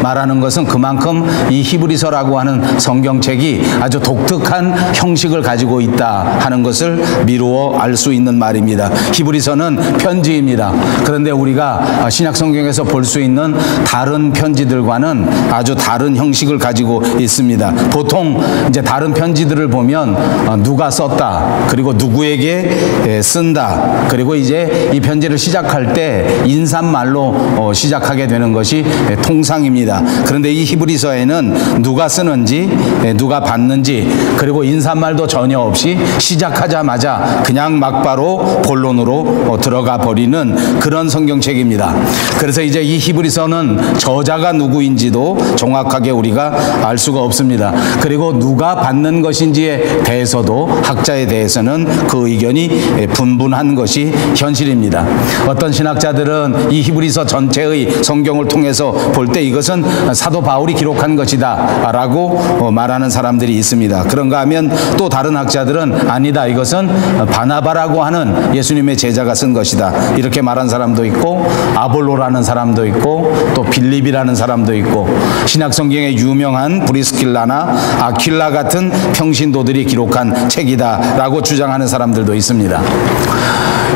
말하는 것은 그만큼 이 히브리서라고 하는 성경책이 아주 독특한 형식을 가지고 있다 하는 것을 미루어 알 수 있는 말입니다. 히브리서는 편지입니다. 그런데 우리가 신약 성경에서 볼 수 있는 다른 편지들과는 아주 다른 형식을 가지고 있습니다. 보통 이제 다른 편지들을 보면 누가 썼다, 그리고 누구에게 쓴다, 그리고 이제 이 편지를 시작할 때 인사말로 시작하게 되는 것이 통상입니다. 그런데 이 히브리서에는 누가 쓰는지, 누가 받는지, 그리고 인사말도 전혀 없이 시작하자마자 그냥 막바로 본론으로 들어가 버리는 그런 성경책입니다. 그래서 이제 이 히브리서는 저자가 누구인지도 정확하게 우리가 알 수가 없습니다. 그리고 누가 받는 것인지에 대해서도 학자에 대해서는 그 의견이 분분한 것이 현실입니다. 어떤 신학자들은 이 히브리서 전체의 성경을 통해서 볼 때 이것은 사도 바울이 기록한 것이다 라고 말하는 사람들이 있습니다. 그런가 하면 또 다른 학자들은 아니다, 이것은 바나바라고 하는 예수님의 제자가 쓴 것이다 이렇게 말한 사람도 있고, 아볼로라는 사람도 있고, 또 빌립이라는 사람도 있고, 신약 성경에 유명한 브리스킬라나 아킬라 같은 평신도들이 기록한 책이다 라고 주장하는 사람들도 있습니다.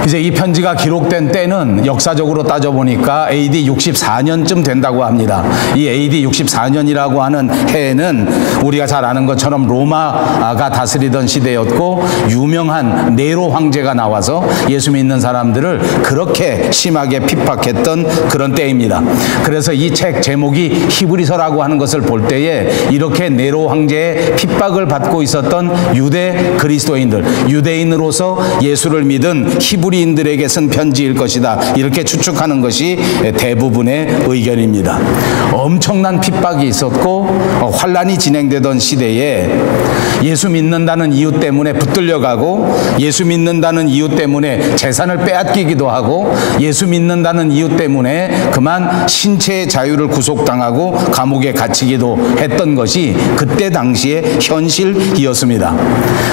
이제 이 편지가 기록된 때는 역사적으로 따져보니까 AD 64년쯤 된다고 합니다. 이 AD 64년이라고 하는 해에는 우리가 잘 아는 것처럼 로마가 다스리던 시대였고, 유명한 네로 황제가 나와서 예수 믿는 사람들을 그렇게 심하게 핍박했던 그런 때입니다. 그래서 이 책 제목이 히브리서라고 하는 것을 볼 때에 이렇게 네로 황제의 핍박을 받고 있었던 유대 그리스도인들, 유대인으로서 예수를 믿은 히브리인들에게 쓴 편지일 것이다 이렇게 추측하는 것이 대부분의 의견입니다. 엄청난 핍박이 있었고 환란이 진행되던 시대에 예수 믿는다는 이유 때문에 붙들려가고, 예수 믿는다는 이유 때문에 재산을 빼앗기기도 하고, 예수 믿는다는 이유 때문에 그만 신체의 자유를 구속당하고 감옥에 갇히기도 했던 것이 그때 당시의 현실이었습니다.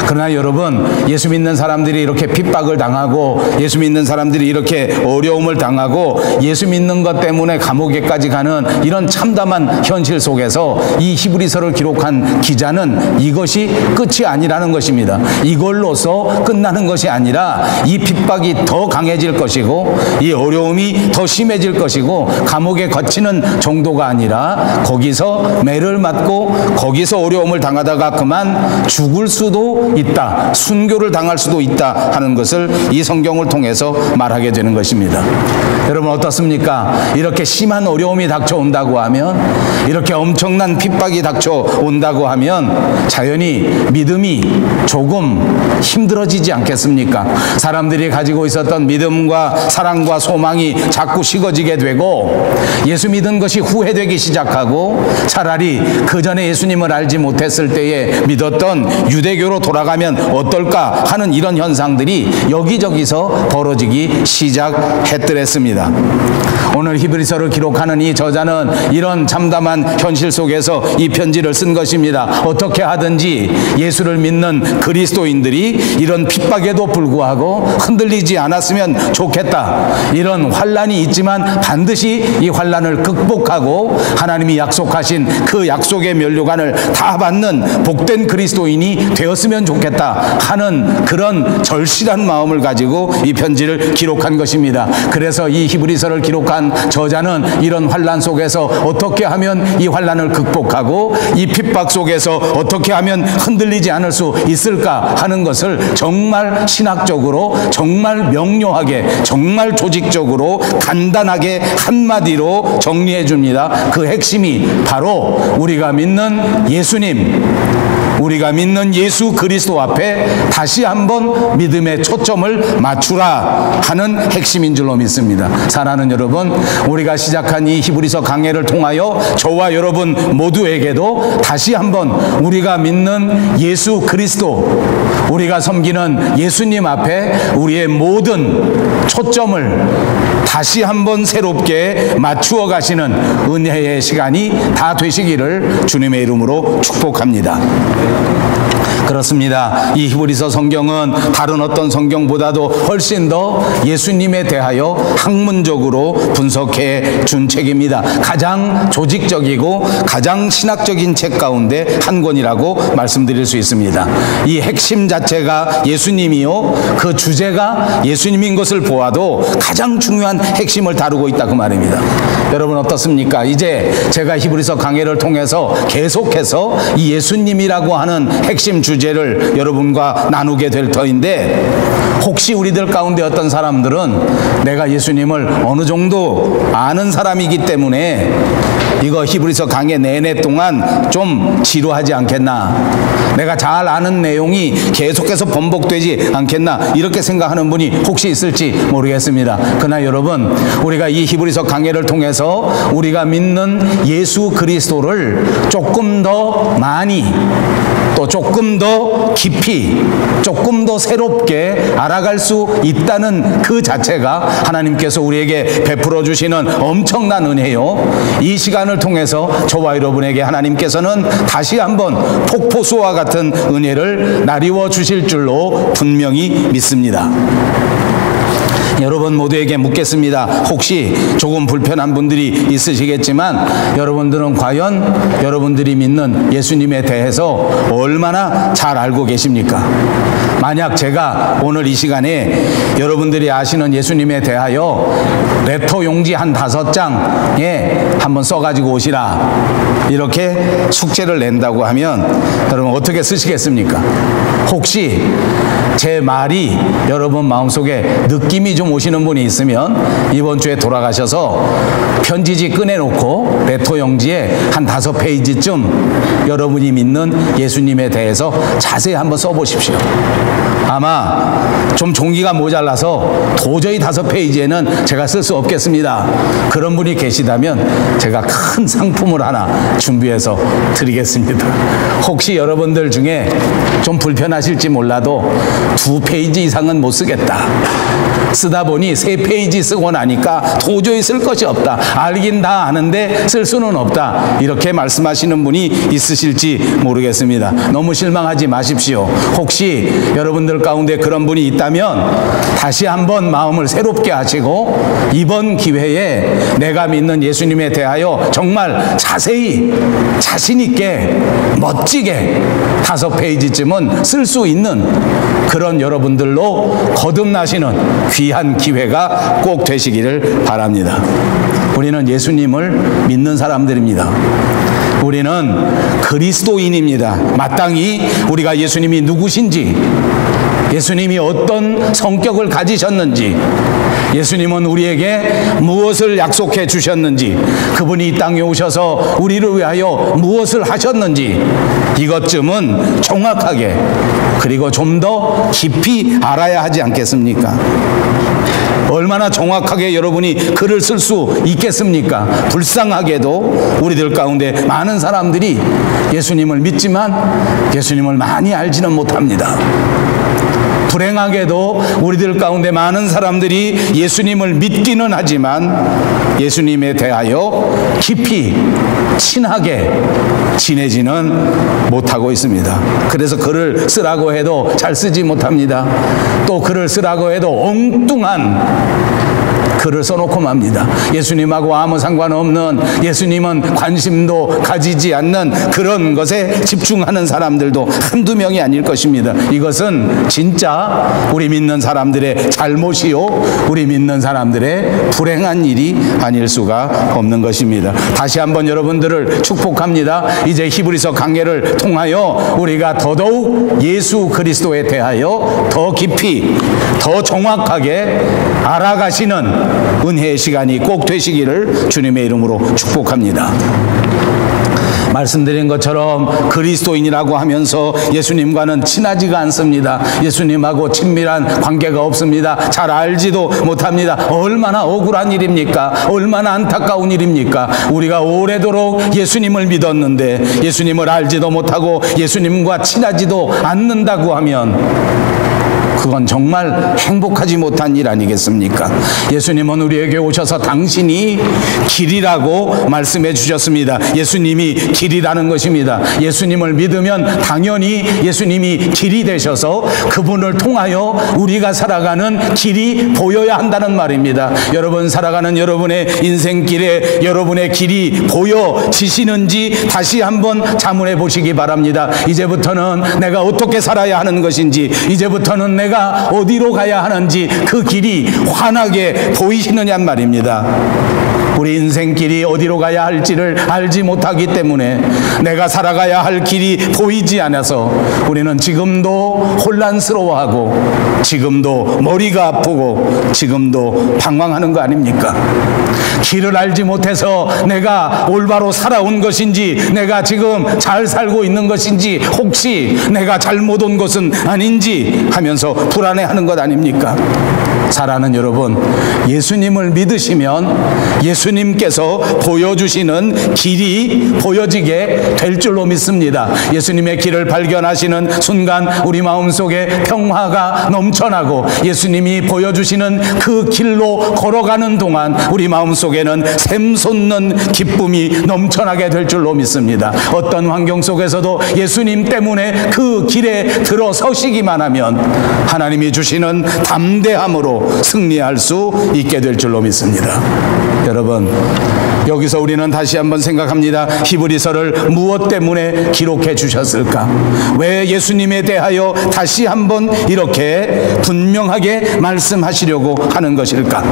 그러나 여러분, 예수 믿는 사람들이 이렇게 핍박을 당하고, 예수 믿는 사람들이 이렇게 어려움을 당하고, 예수 믿는 것 때문에 감옥에까지 가는 이런 참담한 현실 속에서 이 히브리서를 기록한 기자는 이것이 끝이 아니라는 것입니다. 이걸로서 끝나는 것이 아니라 이 핍박이 더 강해질 것이고, 이 어려움이 더 심해질 것이고, 감옥에 갇히는 정도가 아니라 거기서 매를 맞고 거기서 어려움을 당하다가 그만 죽을 수도 있다, 순교를 당할 수도 있다 하는 것을 이 성경을 통해서 말하게 되는 것입니다. 여러분 어떻습니까? 이렇게 심한 어려움이 닥쳐온다고 하면, 이렇게 엄청난 핍박이 닥쳐온다고 하면 자연히 믿음이 조금 힘들어지지 않겠습니까? 사람들이 가지고 있었던 믿음과 사랑과 소망이 자꾸 식어지게 되고, 예수 믿은 것이 후회되기 시작하고, 차라리 그 전에 예수님을 알지 못했을 때에 믿었던 유대교로 돌아가면 어떨까 하는 이런 현상들이 여기저기서 벌어지기 시작했더랬습니다. 오늘 히브리서를 기록하는 이 저자는 이런 참담한 현실 속에서 이 편지를 쓴 것입니다. 어떻게 하든지 예수를 믿는 그리스도인들이 이런 핍박에도 불구하고 흔들리지 않았으면 좋겠다. 이런 환란이 있지만 반드시 이 환란을 극복하고 하나님이 약속하신 그 약속의 면류관을 다 받는 복된 그리스도인이 되었으면 좋겠다 하는 그런 절실한 마음을 가지고 이 편지를 기록한 것입니다. 그래서 이 히브리서를 기록한 저자는 이런 환란 속에서 어떻게 하면 이 환란을 극복하고 이 핍박 속에서 어떻게 하면 흔들리지 않을 수 있을까 하는 것을 정말 신학적으로, 정말 명료하게, 정말 조직적으로 간단하게 한마디로 정리해 줍니다. 그 핵심이 바로 우리가 믿는 예수님, 우리가 믿는 예수 그리스도 앞에 다시 한번 믿음의 초점을 맞추라 하는 핵심인 줄로 믿습니다. 사랑하는 여러분, 우리가 시작한 이 히브리서 강해를 통하여 저와 여러분 모두에게도 다시 한번 우리가 믿는 예수 그리스도, 우리가 섬기는 예수님 앞에 우리의 모든 초점을 다시 한번 새롭게 맞추어 가시는 은혜의 시간이 다 되시기를 주님의 이름으로 축복합니다. 그렇습니다. 이 히브리서 성경은 다른 어떤 성경보다도 훨씬 더 예수님에 대하여 학문적으로 분석해 준 책입니다. 가장 조직적이고 가장 신학적인 책 가운데 한 권이라고 말씀드릴 수 있습니다. 이 핵심 자체가 예수님이요, 그 주제가 예수님인 것을 보아도 가장 중요한 핵심을 다루고 있다 그 말입니다. 여러분 어떻습니까? 이제 제가 히브리서 강해를 통해서 계속해서 이 예수님이라고 하는 핵심 주제를 여러분과 나누게 될 터인데, 혹시 우리들 가운데 어떤 사람들은 내가 예수님을 어느 정도 아는 사람이기 때문에 이거 히브리서 강해 내내 동안 좀 지루하지 않겠나, 내가 잘 아는 내용이 계속해서 번복되지 않겠나, 이렇게 생각하는 분이 혹시 있을지 모르겠습니다. 그러나 여러분, 우리가 이 히브리서 강해를 통해서 우리가 믿는 예수 그리스도를 조금 더 많이, 또 조금 더 깊이, 조금 더 새롭게 알아갈 수 있다는 그 자체가 하나님께서 우리에게 베풀어 주시는 엄청난 은혜요, 이 시간을 통해서 저와 여러분에게 하나님께서는 다시 한번 폭포수와 같은 은혜를 나리워 주실 줄로 분명히 믿습니다. 여러분 모두에게 묻겠습니다. 혹시 조금 불편한 분들이 있으시겠지만, 여러분들은 과연 여러분들이 믿는 예수님에 대해서 얼마나 잘 알고 계십니까? 만약 제가 오늘 이 시간에 여러분들이 아시는 예수님에 대하여 레터 용지 한 5장에 한번 써가지고 오시라, 이렇게 숙제를 낸다고 하면 여러분 어떻게 쓰시겠습니까? 혹시 제 말이 여러분 마음속에 느낌이 좀 오시는 분이 있으면 이번 주에 돌아가셔서 편지지 꺼내놓고 레터 용지에 한 5페이지쯤 여러분이 믿는 예수님에 대해서 자세히 한번 써보십시오. 아마 좀 종이가 모자라서 도저히 5페이지에는 제가 쓸 수 없겠습니다. 그런 분이 계시다면 제가 큰 상품을 하나 준비해서 드리겠습니다. 혹시 여러분들 중에 좀 불편하실지 몰라도 2페이지 이상은 못 쓰겠다, 쓰다 보니 3페이지 쓰고 나니까 도저히 쓸 것이 없다, 알긴 다 아는데 쓸 수는 없다, 이렇게 말씀하시는 분이 있으실지 모르겠습니다. 너무 실망하지 마십시오. 혹시 여러분들 가운데 그런 분이 있다면 다시 한번 마음을 새롭게 하시고 이번 기회에 내가 믿는 예수님에 대하여 정말 자세히 자신있게 멋지게 5페이지쯤은 쓸 수 있는 그런 여러분들로 거듭나시는 귀한 기회가 꼭 되시기를 바랍니다. 우리는 예수님을 믿는 사람들입니다. 우리는 그리스도인입니다. 마땅히 우리가 예수님이 누구신지, 예수님이 어떤 성격을 가지셨는지, 예수님은 우리에게 무엇을 약속해 주셨는지, 그분이 이 땅에 오셔서 우리를 위하여 무엇을 하셨는지, 이것쯤은 정확하게 그리고 좀 더 깊이 알아야 하지 않겠습니까? 얼마나 정확하게 여러분이 글을 쓸 수 있겠습니까? 불쌍하게도 우리들 가운데 많은 사람들이 예수님을 믿지만 예수님을 많이 알지는 못합니다. 불행하게도 우리들 가운데 많은 사람들이 예수님을 믿기는 하지만 예수님에 대하여 깊이 친하게 지내지는 못하고 있습니다. 그래서 글을 쓰라고 해도 잘 쓰지 못합니다. 또 글을 쓰라고 해도 엉뚱한 글을 써놓고 맙니다. 예수님하고 아무 상관없는, 예수님은 관심도 가지지 않는 그런 것에 집중하는 사람들도 한두 명이 아닐 것입니다. 이것은 진짜 우리 믿는 사람들의 잘못이요, 우리 믿는 사람들의 불행한 일이 아닐 수가 없는 것입니다. 다시 한번 여러분들을 축복합니다. 이제 히브리서 강해를 통하여 우리가 더더욱 예수 그리스도에 대하여 더 깊이, 더 정확하게 알아가시는 은혜의 시간이 꼭 되시기를 주님의 이름으로 축복합니다. 말씀드린 것처럼 그리스도인이라고 하면서 예수님과는 친하지가 않습니다. 예수님하고 친밀한 관계가 없습니다. 잘 알지도 못합니다. 얼마나 억울한 일입니까? 얼마나 안타까운 일입니까? 우리가 오래도록 예수님을 믿었는데 예수님을 알지도 못하고 예수님과 친하지도 않는다고 하면 그건 정말 행복하지 못한 일 아니겠습니까? 예수님은 우리에게 오셔서 당신이 길이라고 말씀해 주셨습니다. 예수님이 길이라는 것입니다. 예수님을 믿으면 당연히 예수님이 길이 되셔서 그분을 통하여 우리가 살아가는 길이 보여야 한다는 말입니다. 여러분 살아가는 여러분의 인생길에 여러분의 길이 보여지시는지 다시 한번 자문해 보시기 바랍니다. 이제부터는 내가 어떻게 살아야 하는 것인지, 이제부터는 내가 어디로 가야 하는지 그 길이 환하게 보이시느냐는 말입니다. 우리 인생길이 어디로 가야 할지를 알지 못하기 때문에 내가 살아가야 할 길이 보이지 않아서 우리는 지금도 혼란스러워하고 지금도 머리가 아프고 지금도 방황하는 거 아닙니까? 길을 알지 못해서 내가 올바로 살아온 것인지, 내가 지금 잘 살고 있는 것인지, 혹시 내가 잘못 온 것은 아닌지 하면서 불안해하는 것 아닙니까? 사랑하는 여러분, 예수님을 믿으시면 예수님께서 보여주시는 길이 보여지게 될 줄로 믿습니다. 예수님의 길을 발견하시는 순간 우리 마음속에 평화가 넘쳐나고 예수님이 보여주시는 그 길로 걸어가는 동안 우리 마음속에는 샘솟는 기쁨이 넘쳐나게 될 줄로 믿습니다. 어떤 환경 속에서도 예수님 때문에 그 길에 들어서시기만 하면 하나님이 주시는 담대함으로 승리할 수 있게 될 줄로 믿습니다. 여러분, 여기서 우리는 다시 한번 생각합니다. 히브리서를 무엇 때문에 기록해 주셨을까? 왜 예수님에 대하여 다시 한번 이렇게 분명하게 말씀하시려고 하는 것일까?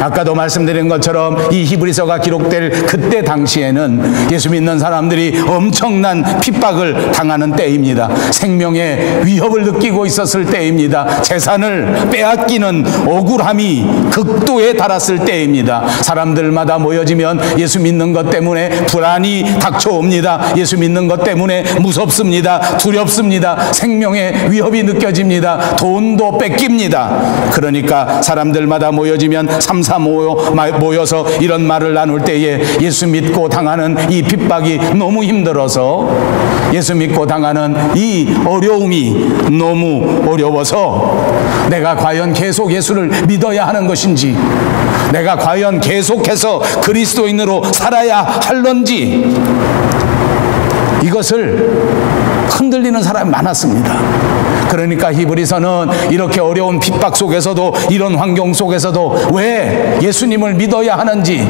아까도 말씀드린 것처럼 이 히브리서가 기록될 그때 당시에는 예수 믿는 사람들이 엄청난 핍박을 당하는 때입니다. 생명의 위협을 느끼고 있었을 때입니다. 재산을 빼앗기는 억울함이 극도에 달았을 때입니다. 사람들마다 모여지면 예수 믿는 것 때문에 불안이 닥쳐옵니다. 예수 믿는 것 때문에 무섭습니다. 두렵습니다. 생명의 위협이 느껴집니다. 돈도 뺏깁니다. 그러니까 사람들마다 모여지면 3, 4 모여서 이런 말을 나눌 때에 예수 믿고 당하는 이 핍박이 너무 힘들어서, 예수 믿고 당하는 이 어려움이 너무 어려워서 내가 과연 계속 예수를 믿어야 하는 것인지, 내가 과연 계속해서 그리스도인으로 살아야 할런지, 이것을 흔들리는 사람이 많았습니다. 그러니까 히브리서는 이렇게 어려운 핍박 속에서도, 이런 환경 속에서도 왜 예수님을 믿어야 하는지,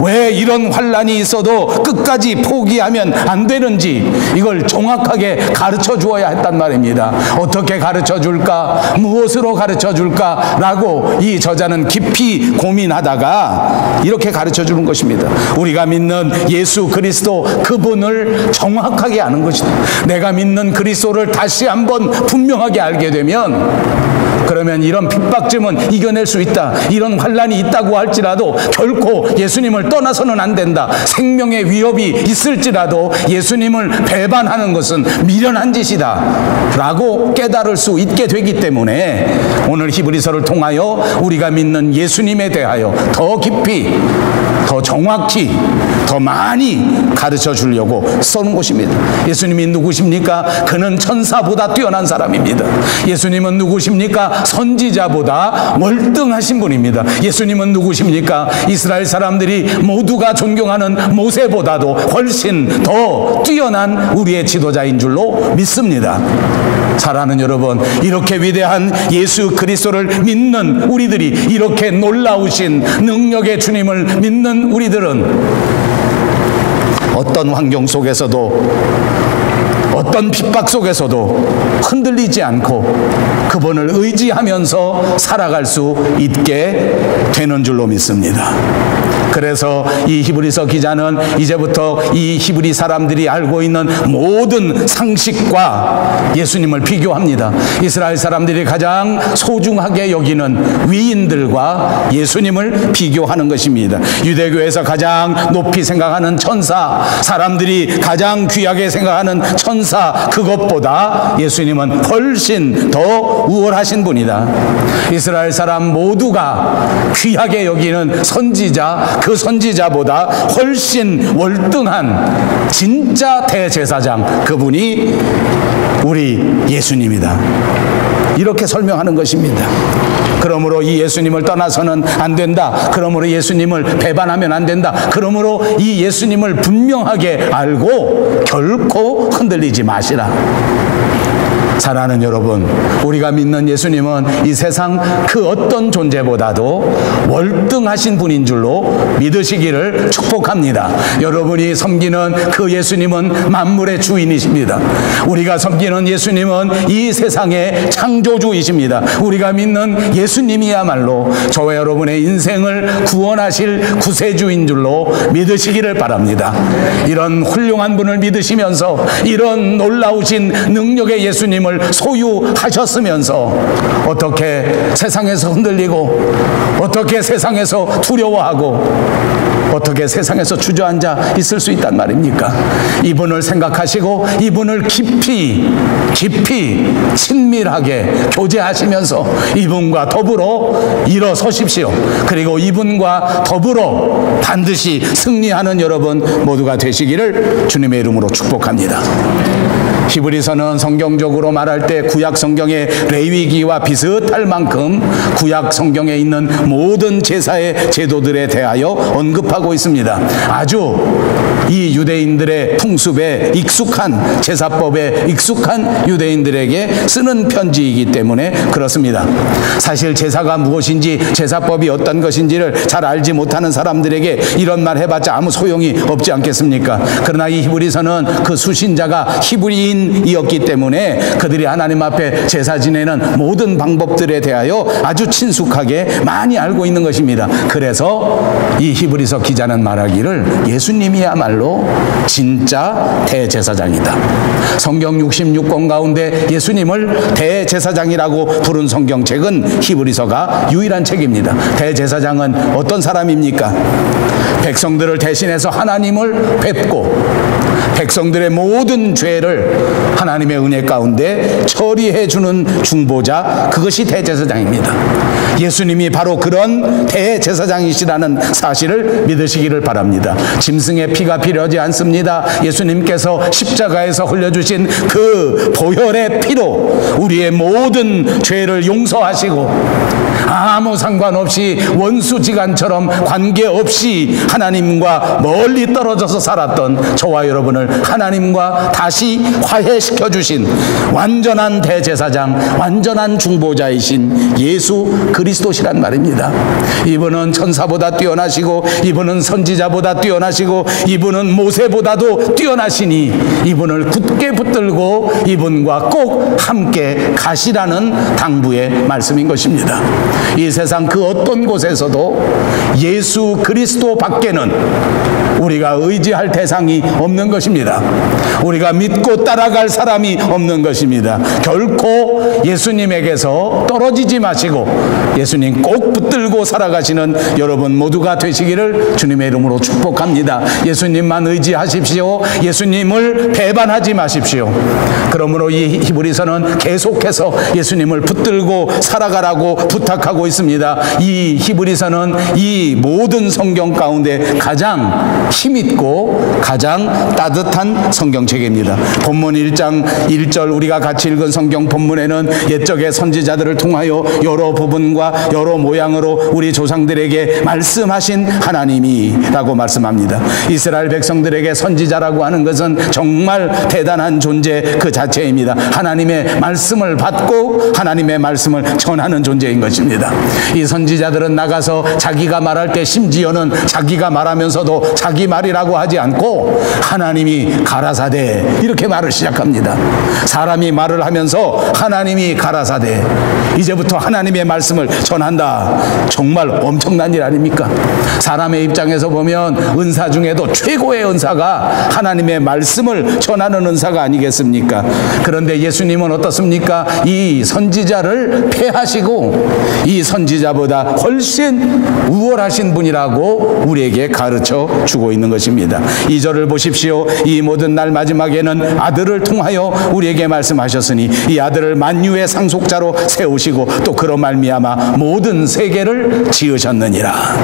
왜 이런 환란이 있어도 끝까지 포기하면 안 되는지, 이걸 정확하게 가르쳐 주어야 했단 말입니다. 어떻게 가르쳐 줄까? 무엇으로 가르쳐 줄까? 라고 이 저자는 깊이 고민하다가 이렇게 가르쳐 주는 것입니다. 우리가 믿는 예수 그리스도, 그분을 정확하게 아는 것이다. 내가 믿는 그리스도를 다시 한번 분명하게 알게 되면, 그러면 이런 핍박쯤은 이겨낼 수 있다. 이런 환란이 있다고 할지라도 결코 예수님을 떠나서는 안 된다. 생명의 위협이 있을지라도 예수님을 배반하는 것은 미련한 짓이다 라고 깨달을 수 있게 되기 때문에 오늘 히브리서를 통하여 우리가 믿는 예수님에 대하여 더 깊이, 더 정확히, 더 많이 가르쳐 주려고 써놓은 것입니다. 예수님이 누구십니까? 그는 천사보다 뛰어난 사람입니다. 예수님은 누구십니까? 선지자보다 월등하신 분입니다. 예수님은 누구십니까? 이스라엘 사람들이 모두가 존경하는 모세보다도 훨씬 더 뛰어난 우리의 지도자인 줄로 믿습니다. 사랑하는 여러분, 이렇게 위대한 예수 그리스도를 믿는 우리들이, 이렇게 놀라우신 능력의 주님을 믿는 우리들은 어떤 환경 속에서도, 어떤 핍박 속에서도 흔들리지 않고 그분을 의지하면서 살아갈 수 있게 되는 줄로 믿습니다. 그래서 이 히브리서 기자는 이제부터 이 히브리 사람들이 알고 있는 모든 상식과 예수님을 비교합니다. 이스라엘 사람들이 가장 소중하게 여기는 위인들과 예수님을 비교하는 것입니다. 유대교에서 가장 높이 생각하는 천사, 사람들이 가장 귀하게 생각하는 천사, 그것보다 예수님은 훨씬 더 우월하신 분이다. 이스라엘 사람 모두가 귀하게 여기는 선지자, 그 선지자보다 훨씬 월등한 진짜 대제사장, 그분이 우리 예수님이다. 이렇게 설명하는 것입니다. 그러므로 이 예수님을 떠나서는 안 된다. 그러므로 예수님을 배반하면 안 된다. 그러므로 이 예수님을 분명하게 알고 결코 흔들리지 마시라. 사랑하는 여러분, 우리가 믿는 예수님은 이 세상 그 어떤 존재보다도 월등하신 분인 줄로 믿으시기를 축복합니다. 여러분이 섬기는 그 예수님은 만물의 주인이십니다. 우리가 섬기는 예수님은 이 세상의 창조주이십니다. 우리가 믿는 예수님이야말로 저와 여러분의 인생을 구원하실 구세주인 줄로 믿으시기를 바랍니다. 이런 훌륭한 분을 믿으시면서 이런 놀라우신 능력의 예수님을 소유하셨으면서 어떻게 세상에서 흔들리고 어떻게 세상에서 두려워하고 어떻게 세상에서 주저앉아 있을 수 있단 말입니까? 이분을 생각하시고 이분을 깊이 친밀하게 교제하시면서 이분과 더불어 일어서십시오. 그리고 이분과 더불어 반드시 승리하는 여러분 모두가 되시기를 주님의 이름으로 축복합니다. 히브리서는 성경적으로 말할 때 구약 성경의 레위기와 비슷할 만큼 구약 성경에 있는 모든 제사의 제도들에 대하여 언급하고 있습니다. 아주 이 유대인들의 풍습에 익숙한 제사법에 익숙한 유대인들에게 쓰는 편지이기 때문에 그렇습니다. 사실 제사가 무엇인지 제사법이 어떤 것인지를 잘 알지 못하는 사람들에게 이런 말 해봤자 아무 소용이 없지 않겠습니까? 그러나 이 히브리서는 그 수신자가 히브리인이었기 때문에 그들이 하나님 앞에 제사 지내는 모든 방법들에 대하여 아주 친숙하게 많이 알고 있는 것입니다. 그래서 이 히브리서 기자는 말하기를 예수님이야말로 진짜 대제사장이다. 성경 66권 가운데 예수님을 대제사장이라고 부른 성경책은 히브리서가 유일한 책입니다. 대제사장은 어떤 사람입니까? 백성들을 대신해서 하나님을 뵙고 백성들의 모든 죄를 하나님의 은혜 가운데 처리해 주는 중보자, 그것이 대제사장입니다. 예수님이 바로 그런 대제사장이시라는 사실을 믿으시기를 바랍니다. 짐승의 피가 필요하지 않습니다. 예수님께서 십자가에서 흘려주신 그 보혈의 피로 우리의 모든 죄를 용서하시고 아무 상관없이 원수지간처럼 관계없이 하나님과 멀리 떨어져서 살았던 저와 여러분을 하나님과 다시 화해시켜 주신 완전한 대제사장, 완전한 중보자이신 예수 그리스도시란 말입니다. 이분은 천사보다 뛰어나시고 이분은 선지자보다 뛰어나시고 이분은 모세보다도 뛰어나시니 이분을 굳게 붙들고 이분과 꼭 함께 가시라는 당부의 말씀인 것입니다. 이 세상 그 어떤 곳에서도 예수 그리스도 밖에는 우리가 의지할 대상이 없는 것입니다. 우리가 믿고 따라갈 사람이 없는 것입니다. 결코 예수님에게서 떨어지지 마시고 예수님 꼭 붙들고 살아가시는 여러분 모두가 되시기를 주님의 이름으로 축복합니다. 예수님만 의지하십시오. 예수님을 배반하지 마십시오. 그러므로 이 히브리서는 계속해서 예수님을 붙들고 살아가라고 부탁하고 있습니다. 이 히브리서는 이 모든 성경 가운데 가장 힘있고 가장 따뜻한 성경책입니다. 본문 1장 1절 우리가 같이 읽은 성경 본문에는 옛적의 선지자들을 통하여 여러 부분과 여러 모양으로 우리 조상들에게 말씀하신 하나님이라고 말씀합니다. 이스라엘 백성들에게 선지자라고 하는 것은 정말 대단한 존재 그 자체입니다. 하나님의 말씀을 받고 하나님의 말씀을 전하는 존재인 것입니다. 이 선지자들은 나가서 자기가 말할 때 심지어는 자기가 말하면서도 자기 말이라고 하지 않고 하나님이 가라사대 이렇게 말을 시작합니다. 사람이 말을 하면서 하나님이 가라사대 이제부터 하나님의 말씀을 전한다. 정말 엄청난 일 아닙니까? 사람의 입장에서 보면 은사 중에도 최고의 은사가 하나님의 말씀을 전하는 은사가 아니겠습니까? 그런데 예수님은 어떻습니까? 이 선지자를 폐하시고 이 선지자보다 훨씬 우월하신 분이라고 우리에게 가르쳐 주고 있는 것입니다. 2절을 보십시오. 이 모든 날 마지막에는 아들을 통하여 우리에게 말씀하셨으니 이 아들을 만유의 상속자로 세우시고 또 그로 말미암아 모든 세계를 지으셨느니라.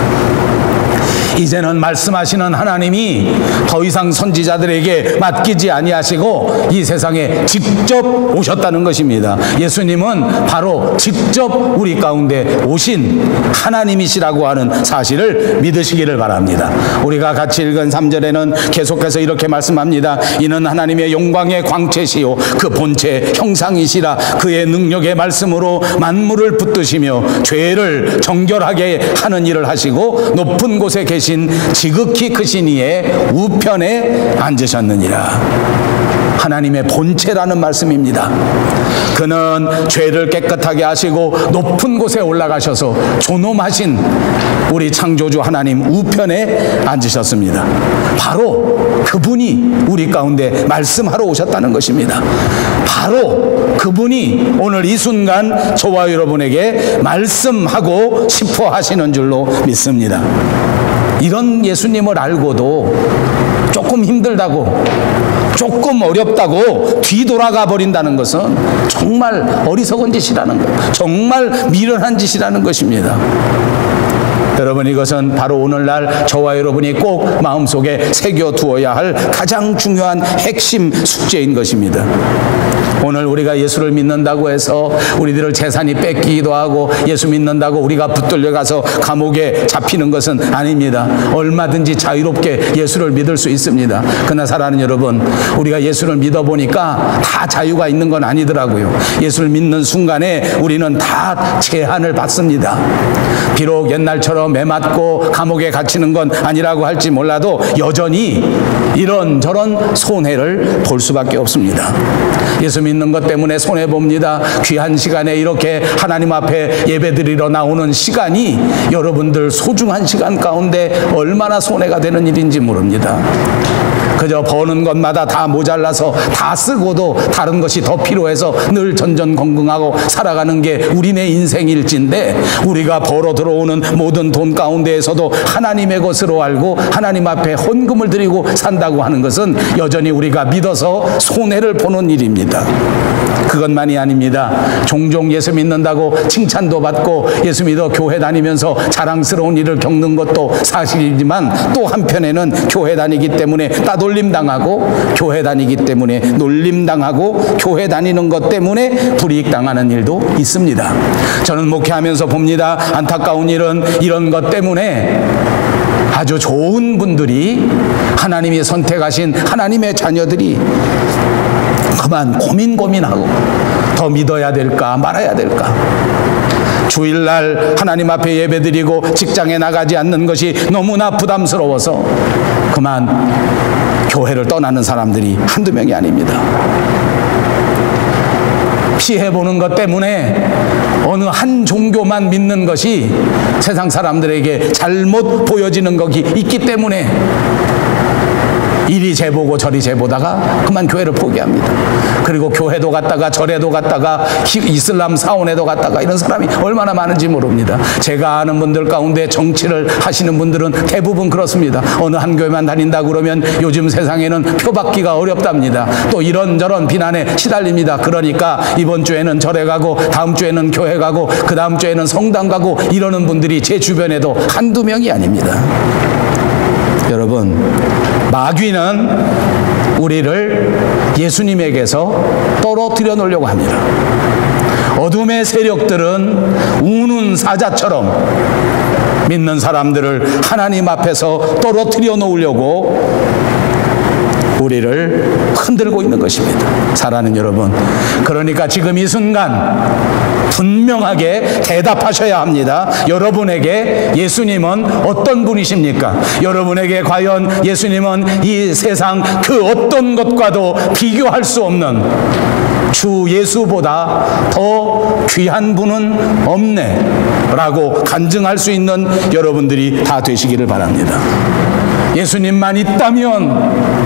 이제는 말씀하시는 하나님이 더 이상 선지자들에게 맡기지 아니하시고 이 세상에 직접 오셨다는 것입니다. 예수님은 바로 직접 우리 가운데 오신 하나님이시라고 하는 사실을 믿으시기를 바랍니다. 우리가 같이 읽은 3절에는 계속해서 이렇게 말씀합니다. 이는 하나님의 영광의 광채시요 그 본체 형상이시라. 그의 능력의 말씀으로 만물을 붙드시며 죄를 정결하게 하는 일을 하시고 높은 곳에 계신 지극히 크신 이의 우편에 앉으셨느니라. 하나님의 본체라는 말씀입니다. 그는 죄를 깨끗하게 하시고 높은 곳에 올라가셔서 존엄하신 우리 창조주 하나님 우편에 앉으셨습니다. 바로 그분이 우리 가운데 말씀하러 오셨다는 것입니다. 바로 그분이 오늘 이 순간 저와 여러분에게 말씀하고 싶어 하시는 줄로 믿습니다. 이런 예수님을 알고도 조금 힘들다고, 조금 어렵다고 뒤돌아가 버린다는 것은 정말 어리석은 짓이라는 것, 정말 미련한 짓이라는 것입니다. 여러분, 이것은 바로 오늘날 저와 여러분이 꼭 마음속에 새겨두어야 할 가장 중요한 핵심 숙제인 것입니다. 오늘 우리가 예수를 믿는다고 해서 우리들을 재산이 뺏기기도 하고 예수 믿는다고 우리가 붙들려 가서 감옥에 잡히는 것은 아닙니다. 얼마든지 자유롭게 예수를 믿을 수 있습니다. 그러나 사랑하는 여러분, 우리가 예수를 믿어보니까 다 자유가 있는 건 아니더라고요. 예수를 믿는 순간에 우리는 다 제한을 받습니다. 비록 옛날처럼 매맞고 감옥에 갇히는 건 아니라고 할지 몰라도 여전히 이런저런 손해를 볼 수밖에 없습니다. 예수 믿는 것 때문에 손해봅니다. 귀한 시간에 이렇게 하나님 앞에 예배드리러 나오는 시간이 여러분들 소중한 시간 가운데 얼마나 손해가 되는 일인지 모릅니다. 그저 버는 것마다 다 모자라서 다 쓰고도 다른 것이 더 필요해서 늘 전전긍긍하고 살아가는 게 우리네 인생일진데, 우리가 벌어 들어오는 모든 돈 가운데에서도 하나님의 것으로 알고 하나님 앞에 헌금을 드리고 산다고 하는 것은 여전히 우리가 믿어서 손해를 보는 일입니다. 그것만이 아닙니다. 종종 예수 믿는다고 칭찬도 받고 예수 믿어 교회 다니면서 자랑스러운 일을 겪는 것도 사실이지만, 또 한편에는 교회 다니기 때문에 따돌림 당하고, 교회 다니기 때문에 놀림 당하고, 교회 다니는 것 때문에 불이익 당하는 일도 있습니다. 저는 목회하면서 봅니다. 안타까운 일은 이런 것 때문에 아주 좋은 분들이, 하나님이 선택하신 하나님의 자녀들이 그만 고민하고 더 믿어야 될까 말아야 될까, 주일날 하나님 앞에 예배드리고 직장에 나가지 않는 것이 너무나 부담스러워서 그만 교회를 떠나는 사람들이 한두 명이 아닙니다. 피해보는 것 때문에 어느 한 종교만 믿는 것이 세상 사람들에게 잘못 보여지는 것이 있기 때문에 이리 재보고 저리 재보다가 그만 교회를 포기합니다. 그리고 교회도 갔다가 절에도 갔다가 이슬람 사원에도 갔다가 이런 사람이 얼마나 많은지 모릅니다. 제가 아는 분들 가운데 정치를 하시는 분들은 대부분 그렇습니다. 어느 한 교회만 다닌다 그러면 요즘 세상에는 표 받기가 어렵답니다. 또 이런저런 비난에 시달립니다. 그러니까 이번 주에는 절에 가고 다음 주에는 교회 가고 그 다음 주에는 성당 가고 이러는 분들이 제 주변에도 한두 명이 아닙니다. 여러분, 마귀는 우리를 예수님에게서 떨어뜨려 놓으려고 합니다. 어둠의 세력들은 우는 사자처럼 믿는 사람들을 하나님 앞에서 떨어뜨려 놓으려고 우리를 흔들고 있는 것입니다. 사랑하는 여러분, 그러니까 지금 이 순간 분명하게 대답하셔야 합니다. 여러분에게 예수님은 어떤 분이십니까? 여러분에게 과연 예수님은 이 세상 그 어떤 것과도 비교할 수 없는 주 예수보다 더 귀한 분은 없네 라고 간증할 수 있는 여러분들이 다 되시기를 바랍니다. 예수님만 있다면,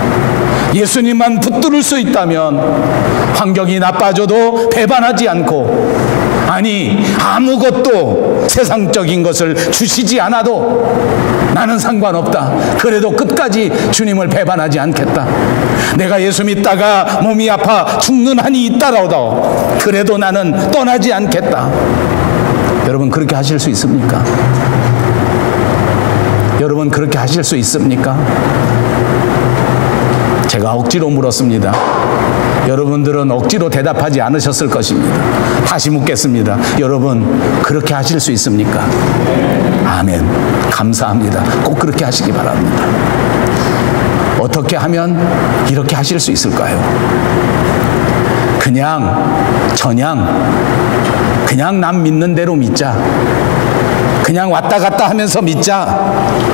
예수님만 붙들을 수 있다면 환경이 나빠져도 배반하지 않고, 아니 아무것도 세상적인 것을 주시지 않아도 나는 상관없다, 그래도 끝까지 주님을 배반하지 않겠다, 내가 예수 믿다가 몸이 아파 죽는 한이 있다라도 그래도 나는 떠나지 않겠다. 여러분, 그렇게 하실 수 있습니까? 여러분, 여러분 그렇게 하실 수 있습니까? 제가 억지로 물었습니다. 여러분들은 억지로 대답하지 않으셨을 것입니다. 다시 묻겠습니다. 여러분 그렇게 하실 수 있습니까? 아멘. 감사합니다. 꼭 그렇게 하시기 바랍니다. 어떻게 하면 이렇게 하실 수 있을까요? 그냥 남 믿는 대로 믿자. 그냥 왔다 갔다 하면서 믿자.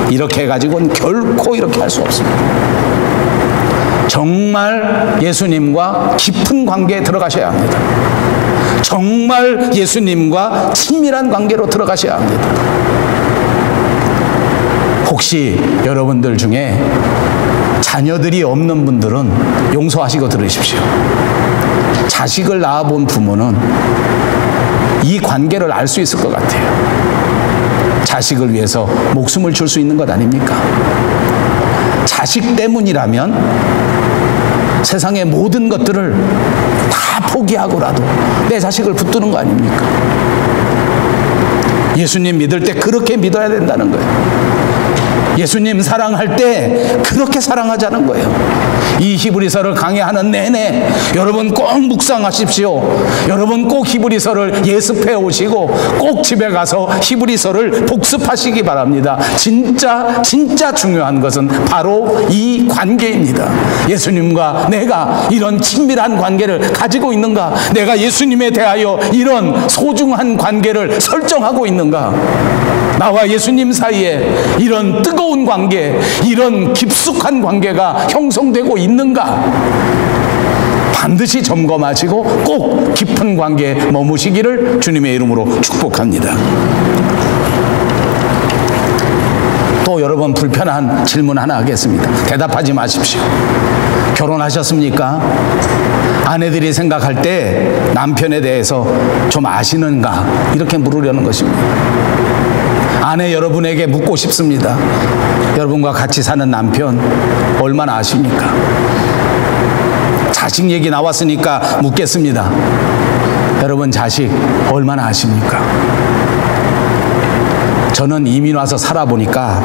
이렇게 해가지고는 결코 이렇게 할 수 없습니다. 정말 예수님과 깊은 관계에 들어가셔야 합니다. 정말 예수님과 친밀한 관계로 들어가셔야 합니다. 혹시 여러분들 중에 자녀들이 없는 분들은 용서하시고 들으십시오. 자식을 낳아본 부모는 이 관계를 알 수 있을 것 같아요. 자식을 위해서 목숨을 줄 수 있는 것 아닙니까? 자식 때문이라면 세상의 모든 것들을 다 포기하고라도 내 자식을 붙드는 거 아닙니까? 예수님 믿을 때 그렇게 믿어야 된다는 거예요. 예수님 사랑할 때 그렇게 사랑하자는 거예요. 이 히브리서를 강의하는 내내 여러분 꼭 묵상하십시오. 여러분 꼭 히브리서를 예습해 오시고 꼭 집에 가서 히브리서를 복습하시기 바랍니다. 진짜 중요한 것은 바로 이 관계입니다. 예수님과 내가 이런 친밀한 관계를 가지고 있는가? 내가 예수님에 대하여 이런 소중한 관계를 설정하고 있는가? 나와 예수님 사이에 이런 뜨거운 관계, 이런 깊숙한 관계가 형성되고 있는가? 반드시 점검하시고 꼭 깊은 관계에 머무시기를 주님의 이름으로 축복합니다. 또 여러분 불편한 질문 하나 하겠습니다. 대답하지 마십시오. 결혼하셨습니까? 아내들이 생각할 때 남편에 대해서 좀 아시는가? 이렇게 물으려는 것입니다. 아내 여러분에게 묻고 싶습니다. 여러분과 같이 사는 남편 얼마나 아십니까? 자식 얘기 나왔으니까 묻겠습니다. 여러분 자식 얼마나 아십니까? 저는 이민 와서 살아보니까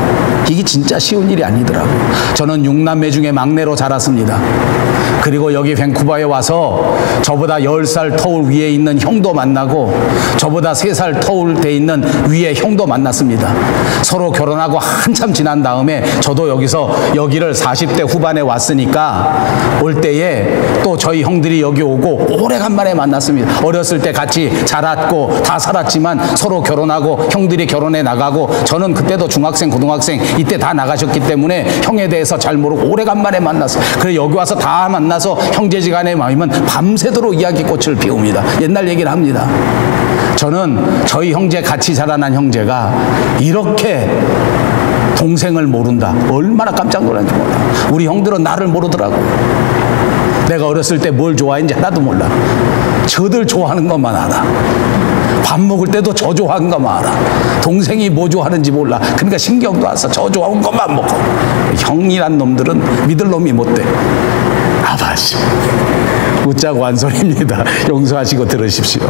이게 진짜 쉬운 일이 아니더라고요. 저는 6남매 중에 막내로 자랐습니다. 그리고 여기 밴쿠버에 와서 저보다 10살 터울 위에 있는 형도 만나고 저보다 3살 터울 돼 있는 위에 형도 만났습니다. 서로 결혼하고 한참 지난 다음에 저도 여기를 40대 후반에 왔으니까 올 때에 또 저희 형들이 여기 오고 오래간만에 만났습니다. 어렸을 때 같이 자랐고 다 살았지만 서로 결혼하고 형들이 결혼해 나가고 저는 그때도 중학생, 고등학생 이때 다 나가셨기 때문에 형에 대해서 잘 모르고 오래간만에 만났어요. 그래 여기 와서 다 만나서 형제지간의 마음은 밤새도록 이야기꽃을 피웁니다. 옛날 얘기를 합니다. 저는 저희 형제 같이 자라난 형제가 이렇게 동생을 모른다. 얼마나 깜짝 놀랐는지 몰라. 우리 형들은 나를 모르더라고요. 내가 어렸을 때 뭘 좋아했는지 하나도 몰라. 저들 좋아하는 것만 알아. 밥 먹을 때도 저 좋아하는 것만 알아. 동생이 뭐 좋아하는지 몰라. 그러니까 신경도 안 써. 저 좋아하는 것만 먹어. 형이란 놈들은 믿을 놈이 못 돼. 아바씨. 웃자고 한 소리입니다. 용서하시고 들으십시오.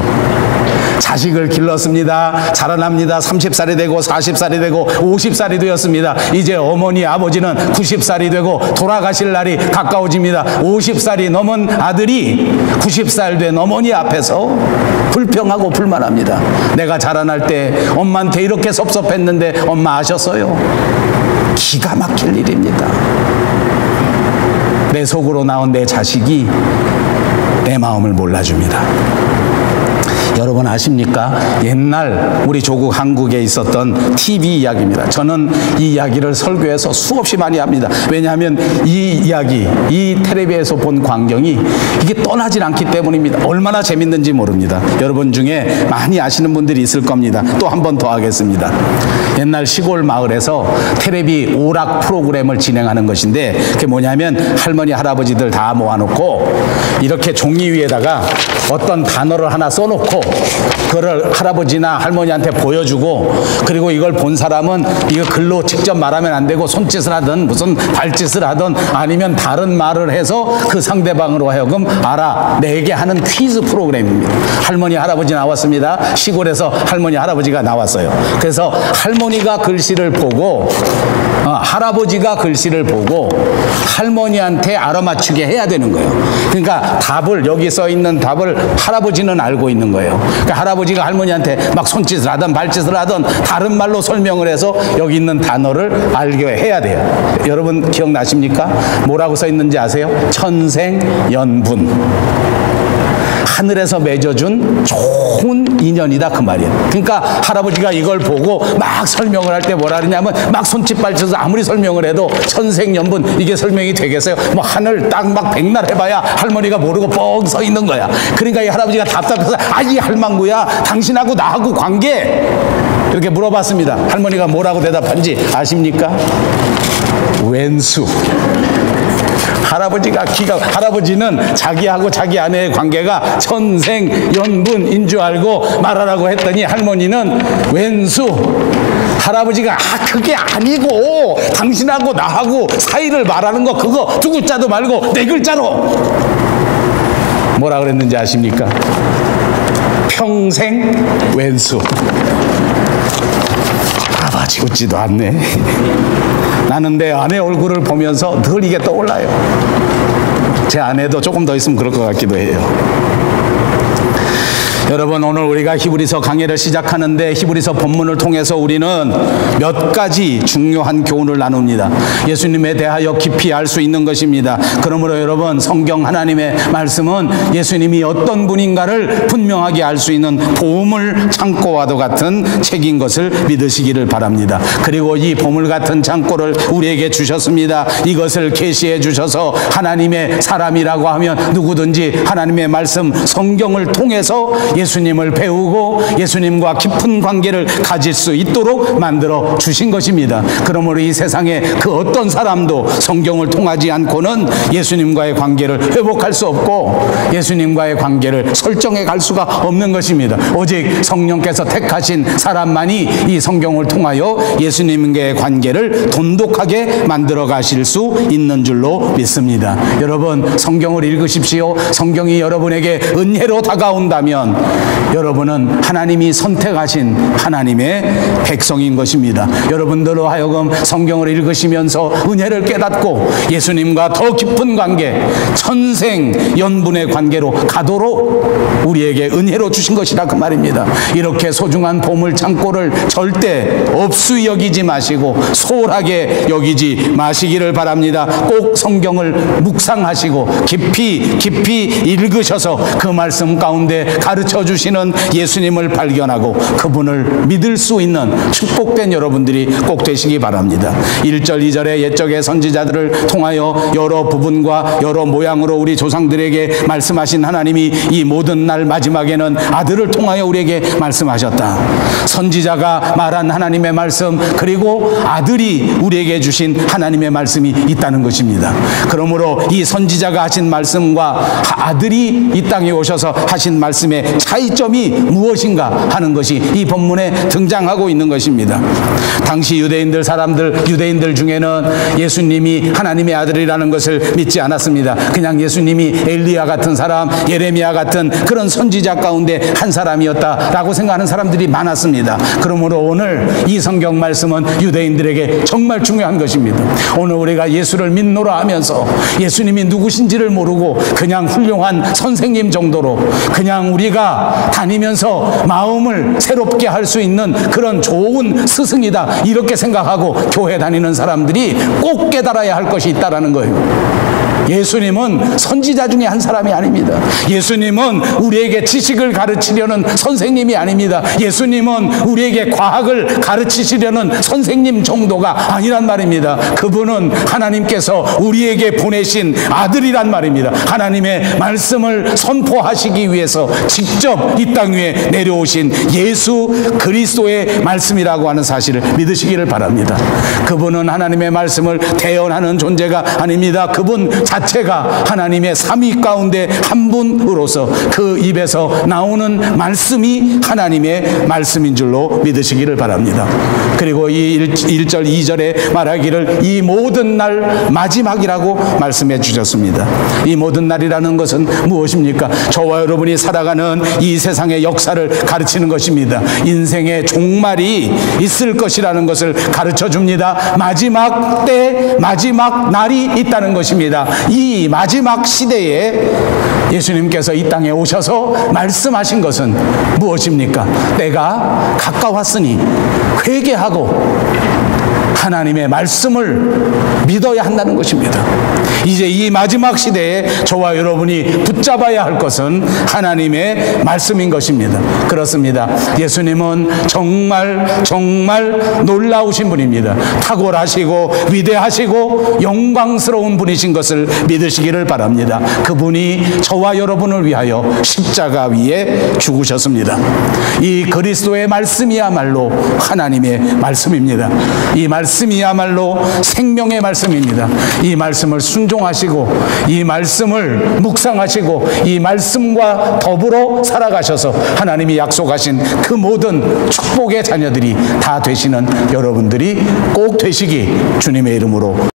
자식을 길렀습니다. 자라납니다. 30살이 되고 40살이 되고 50살이 되었습니다. 이제 어머니 아버지는 90살이 되고 돌아가실 날이 가까워집니다. 50살이 넘은 아들이 90살 된 어머니 앞에서 불평하고 불만합니다. 내가 자라날 때 엄마한테 이렇게 섭섭했는데 엄마 아셨어요? 기가 막힐 일입니다. 내 속으로 나온 내 자식이 내 마음을 몰라줍니다. 여러분 아십니까? 옛날 우리 조국 한국에 있었던 TV 이야기입니다. 저는 이 이야기를 설교에서 수없이 많이 합니다. 왜냐하면 이 이야기, 이 텔레비에서 본 광경이 이게 떠나질 않기 때문입니다. 얼마나 재밌는지 모릅니다. 여러분 중에 많이 아시는 분들이 있을 겁니다. 또 한 번 더 하겠습니다. 옛날 시골 마을에서 텔레비 오락 프로그램을 진행하는 것인데 그게 뭐냐면 할머니 할아버지들 다 모아놓고 이렇게 종이 위에다가 어떤 단어를 하나 써놓고 그거를 할아버지나 할머니한테 보여주고 그리고 이걸 본 사람은 이거 글로 직접 말하면 안 되고 손짓을 하든 무슨 발짓을 하든 아니면 다른 말을 해서 그 상대방으로 하여금 알아내게 하는 퀴즈 프로그램입니다. 할머니 할아버지 나왔습니다. 시골에서 할머니 할아버지가 나왔어요. 그래서 할머니가 글씨를 보고 할아버지가 글씨를 보고 할머니한테 알아맞추게 해야 되는 거예요. 그러니까 답을, 여기 써 있는 답을 할아버지는 알고 있는 거예요. 그러니까 할아버지가 할머니한테 막 손짓을 하든 발짓을 하든 다른 말로 설명을 해서 여기 있는 단어를 알게 해야 돼요. 여러분 기억나십니까? 뭐라고 써 있는지 아세요? 천생연분. 하늘에서 맺어준 좋은 인연이다 그 말이에요. 그러니까 할아버지가 이걸 보고 막 설명을 할 때 뭐라 그러냐면 막 손짓 발짓해서 아무리 설명을 해도 천생연분 이게 설명이 되겠어요? 뭐 하늘 땅 막 백날 해봐야 할머니가 모르고 뻥 서 있는 거야. 그러니까 이 할아버지가 답답해서 이 할망구야 당신하고 나하고 관계 이렇게 물어봤습니다. 할머니가 뭐라고 대답한지 아십니까? 왼수. 할아버지는 자기하고 자기 아내의 관계가 천생연분인 줄 알고 말하라고 했더니 할머니는 왼수. 할아버지가 그게 아니고 당신하고 나하고 사이를 말하는 거 그거 두 글자도 말고 네 글자로 뭐라 그랬는지 아십니까? 평생 왼수. 알아봐지 웃지도 않네. 나는 내 아내 얼굴을 보면서 늘 이게 떠올라요. 제 아내도 조금 더 있으면 그럴 것 같기도 해요. 여러분, 오늘 우리가 히브리서 강해를 시작하는데 히브리서 본문을 통해서 우리는 몇 가지 중요한 교훈을 나눕니다. 예수님에 대하여 깊이 알 수 있는 것입니다. 그러므로 여러분, 성경 하나님의 말씀은 예수님이 어떤 분인가를 분명하게 알 수 있는 보물 창고와도 같은 책인 것을 믿으시기를 바랍니다. 그리고 이 보물 같은 창고를 우리에게 주셨습니다. 이것을 계시해 주셔서 하나님의 사람이라고 하면 누구든지 하나님의 말씀 성경을 통해서 예수님을 배우고 예수님과 깊은 관계를 가질 수 있도록 만들어 주신 것입니다. 그러므로 이 세상에 그 어떤 사람도 성경을 통하지 않고는 예수님과의 관계를 회복할 수 없고 예수님과의 관계를 설정해 갈 수가 없는 것입니다. 오직 성령께서 택하신 사람만이 이 성경을 통하여 예수님과의 관계를 돈독하게 만들어 가실 수 있는 줄로 믿습니다. 여러분, 성경을 읽으십시오. 성경이 여러분에게 은혜로 다가온다면 여러분은 하나님이 선택하신 하나님의 백성인 것입니다. 여러분들로 하여금 성경을 읽으시면서 은혜를 깨닫고 예수님과 더 깊은 관계, 천생연분의 관계로 가도록 우리에게 은혜로 주신 것이다 그 말입니다. 이렇게 소중한 보물 창고를 절대 없이 여기지 마시고 소홀하게 여기지 마시기를 바랍니다. 꼭 성경을 묵상하시고 깊이 읽으셔서 그 말씀 가운데 가르쳐 주시는 예수님을 발견하고 그분을 믿을 수 있는 축복된 여러분들이 꼭 되시기 바랍니다. 1절 2절의 옛적의 선지자들을 통하여 여러 부분과 여러 모양으로 우리 조상들에게 말씀하신 하나님이 이 모든 날 마지막에는 아들을 통하여 우리에게 말씀하셨다. 선지자가 말한 하나님의 말씀 그리고 아들이 우리에게 주신 하나님의 말씀이 있다는 것입니다. 그러므로 이 선지자가 하신 말씀과 아들이 이 땅에 오셔서 하신 말씀의 차이점이 무엇인가 하는 것이 이 본문에 등장하고 있는 것입니다. 당시 유대인들 중에는 예수님이 하나님의 아들이라는 것을 믿지 않았습니다. 그냥 예수님이 엘리야 같은 사람, 예레미야 같은 그런 선지자 가운데 한 사람이었다라고 생각하는 사람들이 많았습니다. 그러므로 오늘 이 성경 말씀은 유대인들에게 정말 중요한 것입니다. 오늘 우리가 예수를 믿노라 하면서 예수님이 누구신지를 모르고 그냥 훌륭한 선생님 정도로 그냥 우리가 다니면서 마음을 새롭게 할 수 있는 그런 좋은 스승이다 이렇게 생각하고 교회 다니는 사람들이 꼭 깨달아야 할 것이 있다라는 거예요. 예수님은 선지자 중에 한 사람이 아닙니다. 예수님은 우리에게 지식을 가르치려는 선생님이 아닙니다. 예수님은 우리에게 과학을 가르치시려는 선생님 정도가 아니란 말입니다. 그분은 하나님께서 우리에게 보내신 아들이란 말입니다. 하나님의 말씀을 선포하시기 위해서 직접 이 땅 위에 내려오신 예수 그리스도의 말씀이라고 하는 사실을 믿으시기를 바랍니다. 그분은 하나님의 말씀을 대언하는 존재가 아닙니다. 그분 자체가 하나님의 삼위 가운데 한 분으로서 그 입에서 나오는 말씀이 하나님의 말씀인 줄로 믿으시기를 바랍니다. 그리고 이 1절 2절에 말하기를 이 모든 날 마지막이라고 말씀해 주셨습니다. 이 모든 날이라는 것은 무엇입니까? 저와 여러분이 살아가는 이 세상의 역사를 가르치는 것입니다. 인생의 종말이 있을 것이라는 것을 가르쳐 줍니다. 마지막 때, 마지막 날이 있다는 것입니다. 이 마지막 시대에 예수님께서 이 땅에 오셔서 말씀하신 것은 무엇입니까? 때가 가까웠으니 회개하고 하나님의 말씀을 믿어야 한다는 것입니다. 이제 이 마지막 시대에 저와 여러분이 붙잡아야 할 것은 하나님의 말씀인 것입니다. 그렇습니다. 예수님은 정말 정말 놀라우신 분입니다. 탁월하시고 위대하시고 영광스러운 분이신 것을 믿으시기를 바랍니다. 그분이 저와 여러분을 위하여 십자가 위에 죽으셨습니다. 이 그리스도의 말씀이야말로 하나님의 말씀입니다. 이 말씀이야말로 생명의 말씀입니다. 이 말씀을 순종하시고 이 말씀을 묵상하시고 이 말씀과 더불어 살아가셔서 하나님이 약속하신 그 모든 축복의 자녀들이 다 되시는 여러분들이 꼭 되시기 주님의 이름으로